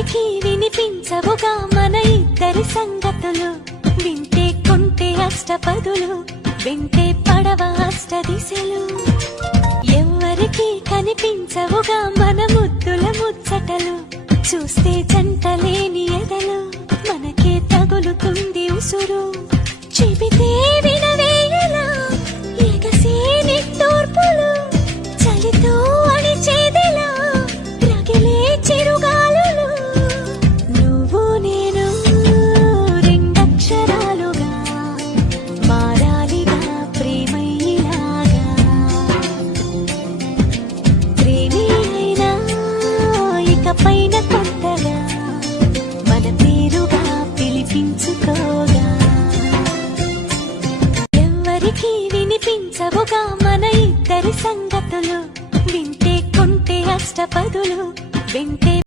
ఎవరికి వినిపించవుగా మన ఇద్దరి సంగతులు, వింటే కొంటే అష్టపదులు, వింటే పడవ అష్ట దిశలు. ఎవరికి కనిపించవుగా మన ముద్దుల ముచ్చటలు, చూస్తే జంటలేని ఎదలు, మనకే తగులుతుంది ఉసురు. చెబితే వినవేయలా ఎగసే నిట్టూర్పులు, చలితో అణిచేదిలా రగిలే చిరుగాలులు. నువ్వు నేను రెండక్షరాలుగా మారాలిగా ప్రేమయ్యేలాగా. ప్రేమే అయినా ఇకపైన కొత్తగా మన పేరుగా పిలిపించుకోగా. ఎవరికి వినిపించవుగా మన ఇద్దరి సంగతులు, వింటే కొంటే అష్టపదులు, వింటే